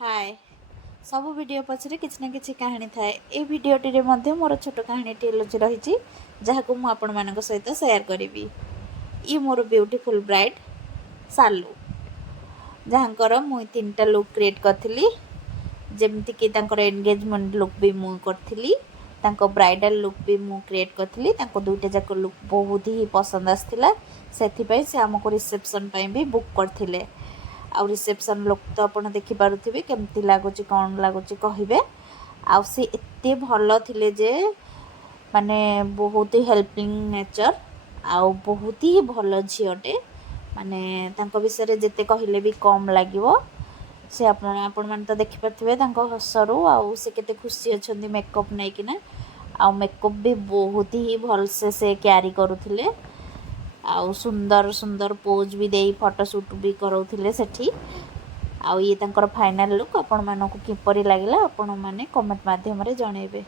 हाय सब वीडियो पछरे किसी ना किसी कहानी थाए ए वीडियोटी रे मध्य मोर छोट कहानीटी लुचि रही जहाँ मु आपण मान सहित सेयार करी ये मोर ब्यूटीफुल ब्राइड सालू जहाँकर मुई 3टा लुक क्रिएट करी जमती कि एंगेजमेंट लुक भी मुझे करी ब्राइडल लुक भी मु क्रिएट करी दुईटा जाक लुक बहुत ही पसंद आसाला से आमको रिसेप्शन भी बुक करते आउ रिसेप्शन लुक तो आपड़ देखिपे केमती लगुच कौन लगुच कहे आउ एते भल थिले जे माने बहुत ही हेल्पिंग नेचर आउ बहुत ही भल झीटे माने तांको विषय जिते कहले भी कम लगे से आपण मैंने तो देखिपे हसरू आउ से केते खुशी अच्छा मेकअप नहीं कि आउ मेकअप भी बहुत ही भल से क्यारी करुले आउ सुंदर सुंदर पोज भी दे फोटोशूट भी कराउथिले सेठी आउ ये तांकर फाइनल लुक आपण मानको किपरि लागला आपण माने कमेंट माध्यम रे जणेबे।